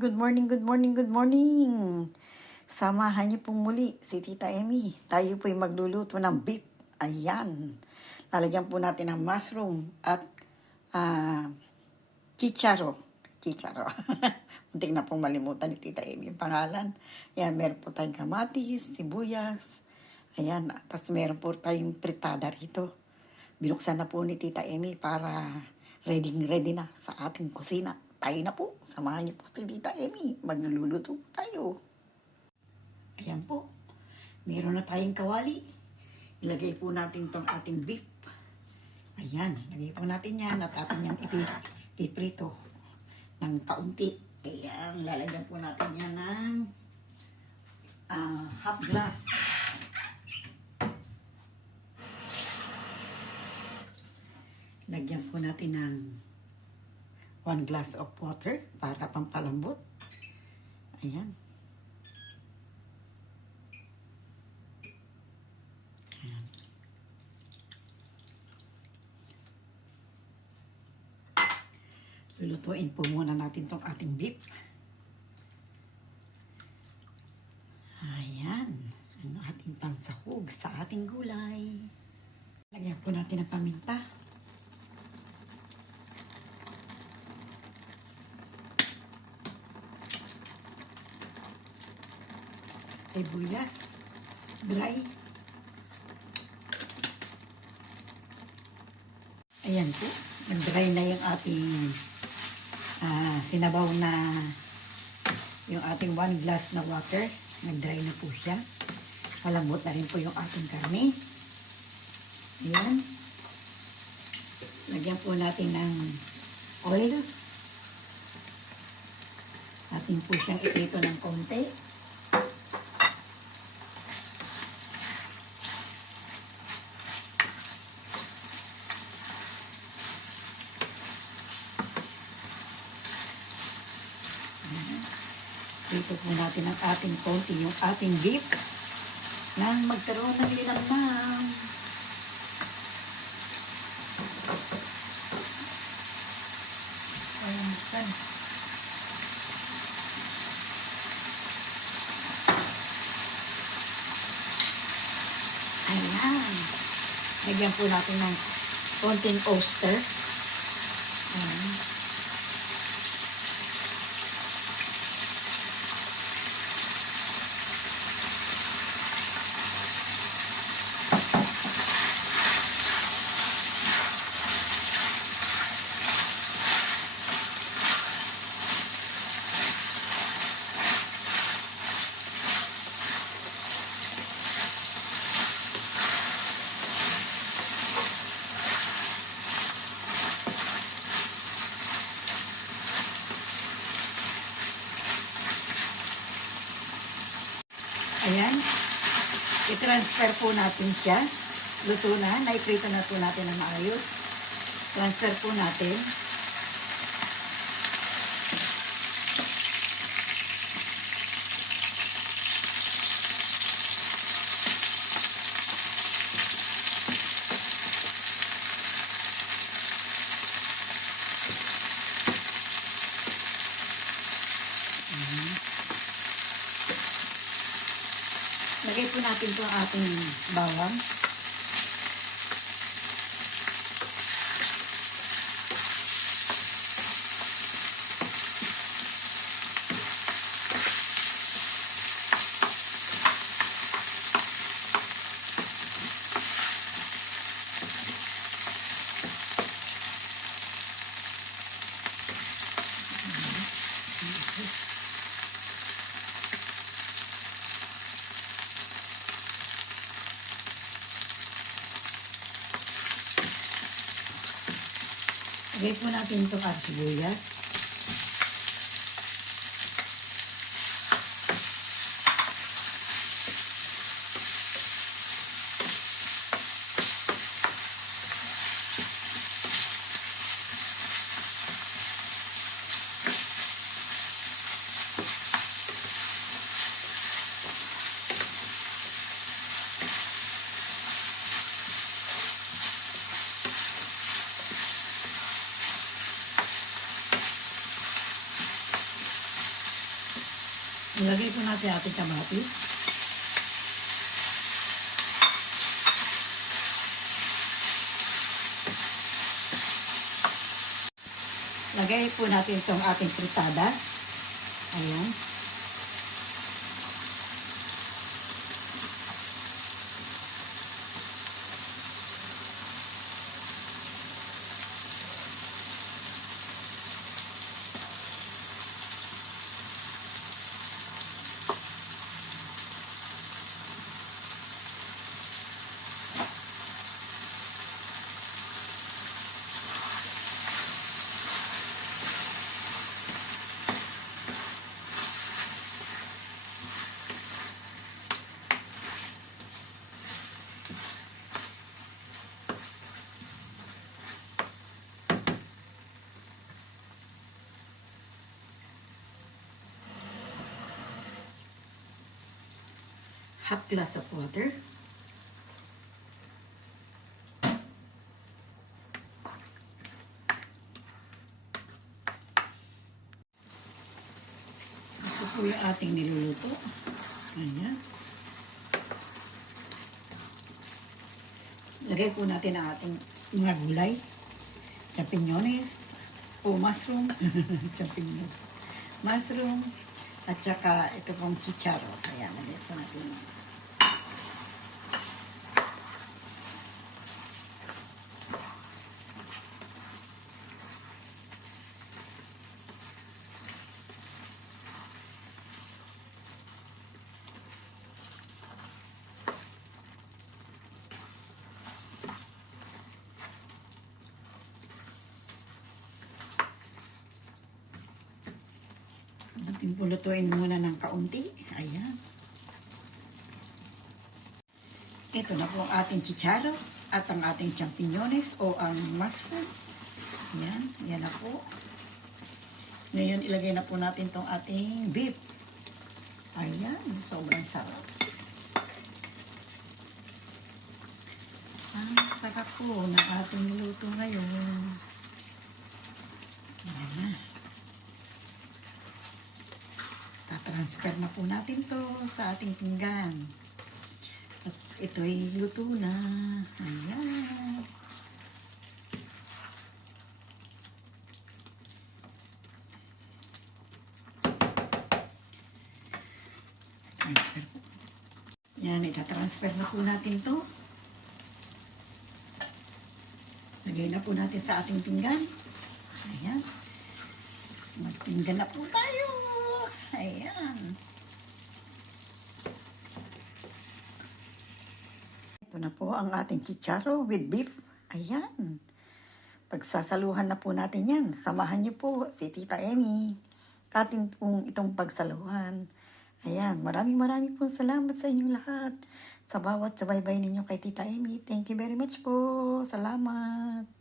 Good morning, good morning, good morning. Samahan niyo pong muli si Tita Emmy. Tayo po'y magluluto ng beef. Ayan. Lalagyan po natin ng mushroom at chicharo. Chicharo. Muntik na pong malimutan ni Tita Emmy yung pangalan. Ayan, meron po tayong kamatis, sibuyas. Ayan, tapos meron po tayong fritada rito. Binuksan na po ni Tita Emmy para ready na sa ating kusina. Tayo na po. Samahan niyo po si Tita Emmy. Magluluto tayo. Ayan po. Meron na tayong kawali. Ilagay po natin itong ating beef. Ayan. Ilagay po natin yan at atin yung ipiprito ng kaunti. Ayan. Lalagyan po natin yan ng half glass. Lagyan po natin ng 1 glass of water para pampalambot. Ayan. Ayan. Lulutuin po muna natin tong ating beef. Ayan. Ang ating pangsahog sa ating gulay. Lagyan po natin ng paminta. Sibuyas, dry. Ayan po, nag-dry na yung ating sinabaw na yung ating 1 glass na water. Nag-dry na po siya. Malambot na rin po yung ating karne. Ayan. Lagyan po natin ng oil. Atin po siyang iprito ng konti. Dito po natin ang ating konti, yung ating beef nang magkaroon ng linamnam. Ayan. Ayan. Lagyan po natin ng konting oyster. Ayan. Ayan. I-transfer po natin siya. Luto na. Naiprito na po natin ng maayos. Transfer po natin. Lagay po natin ito ang ating bawang. Lagay po natin itong sibuyas. Ilagay po natin ating kamatis. Lagay po natin itong ating fritada. Ayan. Half glass of water. Ito po yung ating niluluto. Ayan. Lagay po natin ang ating mga gulay. Champiñones o mushroom. Champiñones. Mushroom. At saka ito pong chicharo. Ayan, lagay po natin. Ating pulutuin muna ng kaunti. Ayan. Ito na po ang ating chicharo at ang ating champiñones o ang mushroom. Ayan. Yan na po. Ngayon, ilagay na po natin itong ating beef. Ayan. Sobrang sarap. Ang sarap po ng ating niluto ngayon. Ayan. Tatransfer na po natin to sa ating pinggan. At ito'y luto na. Ayan. Transfer po. Yan, itatransfer na po natin to. Lagay na po natin sa ating pinggan. Ayan. Magpinggan na po tayo. Ayan. Ito na po ang ating chicharo with beef. Ayan. Pagsasaluhan na po natin yan. Samahan niyo po si Tita Emmy. Atin pong itong pagsaluhan. Ayan. Maraming po salamat sa inyong lahat. Sa bawat subaybay ninyo kay Tita Emmy. Thank you very much po. Salamat.